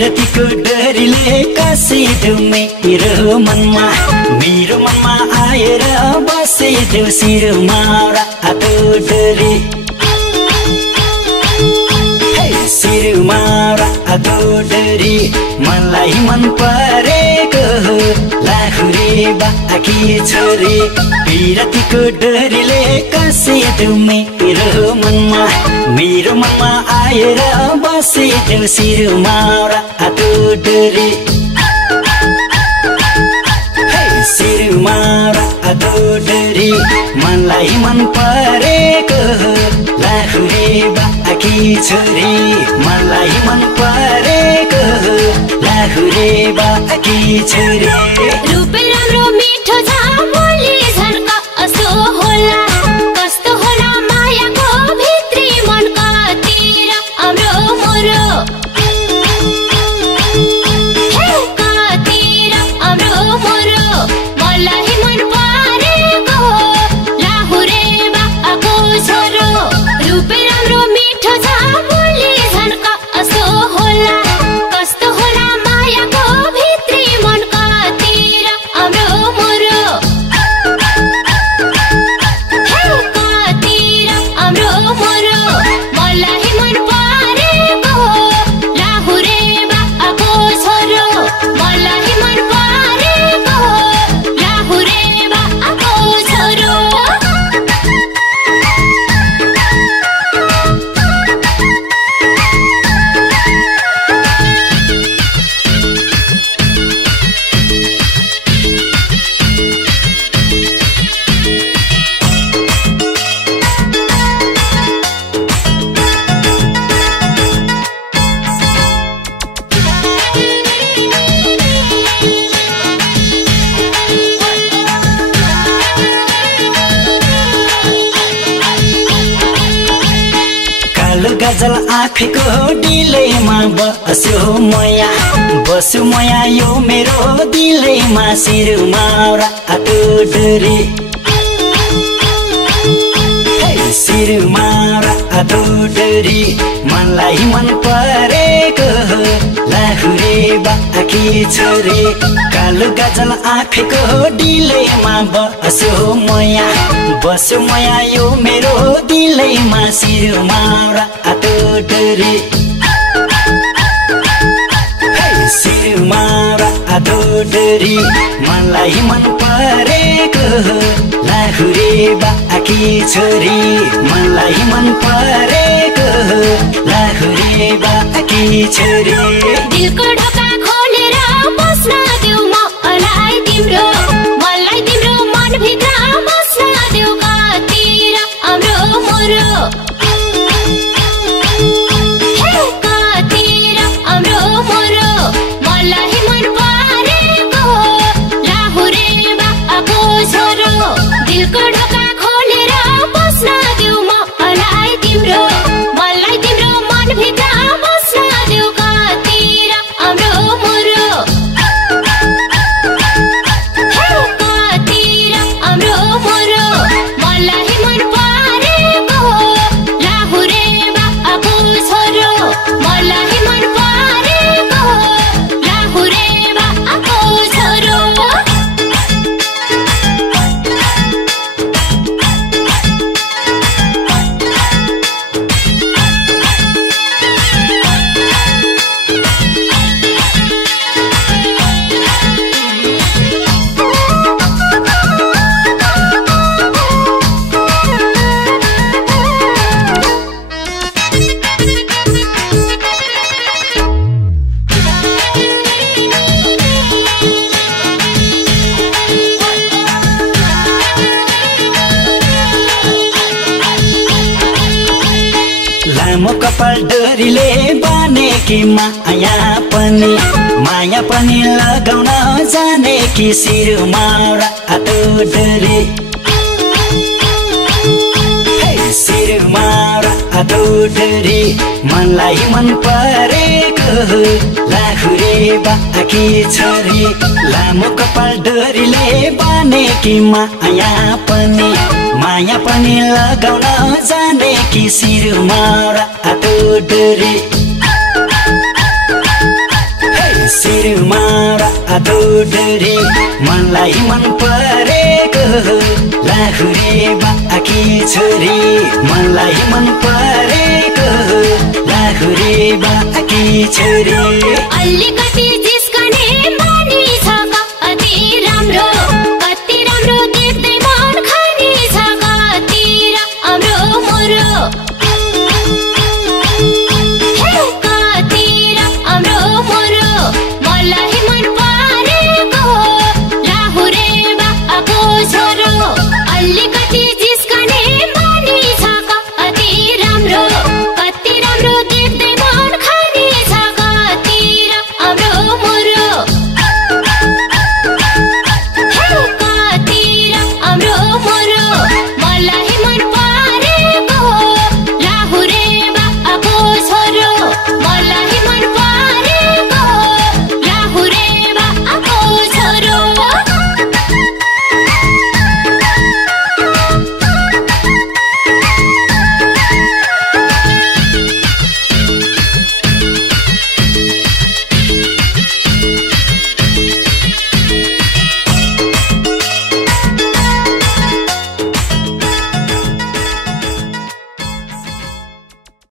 पिरतीको डोरीले कसिदेऊ मेरो मनमा आएर बसिदेऊ शिरमा रातो डोरी शिरमा रातो डोरी मलाई मन परेको हो लाहुरे बाकी छोरी पिरतीको डोरीले कसिदेऊ मेरो मनमा आएर बसिदेऊ शिरमा रातो डोरी शिरमा रातो डोरी मलाई मन परेको हो लाहुरे बाकी छोरी मलाई मन परेको हो लाहुरे बाकी छोरी रूपै राम्रो मिठो छ बोली झन् कस्तो होला मायाको भित्री मन कतिर हाम्रो मोरो कतिर हाम्रो मोरो मलाई मन परेको लाहुरे बाको छोरो रूपै राम्रो मिठो छ बोली झन् कस्तो होला मायाको भित्री मन कतिर हाम्रो मोरो कतिर हाम्रो मोरो मलाई मन परेको लाहुरे बाको छोरो मलाई मन परेको लाहुरे बाको छोरो गजल आँखको डिलैमा बसु मया यो मेरो दिलैमा शिरमा रातो डोरी शिरमा रातो डोरी मलाई मन परेको हो लाहुरे बाकी छोरी कालो गजल आँखको डिलैमा बसु मया यो मेरो दिलैमा शिरमा रातो डोरी शिरमा रातो डोरी मलाई मन परेको हो लाहुरे बाकी छोरी मलाई मन परेको हो लाहुरे बाकी छोरी दिलको ढोका खोलेर बस्न देऊ मलाई तिम्रो मन भित्र बस्न देऊ कतिर हाम्रो मोरो कतिर हाम्रो मोरो मलाई मन परेको लाहुरे बाको छोरो दिलको ढोका खोलेर बस्न देऊ मलाई तिम्रो मन भित्र बस्न देऊ कतिर हाम्रो मोरो कतिर हाम्रो मोरो मलाई मन परेको लाहुरे बाको छोरो मलाई मन परेको लाहुरे बाको छोरो लामो कपाल डोरीले बनेकी माया पनि लगाउन जाने कि शिरमा रातो डोरी शिरमा रातो डोरी मलाई मन परेको हो लाहुरे बाकी छोरी लामो कपाल डोरीले बनेकी माया पनि लगाउन जाने कि शिरमा रातो डोरी सिरुमारा आतोटरे मलाई मन परेको लाहुरे बाकी छोरी मलाई मन परेको लाहुरे बाकी छोरी अलिकति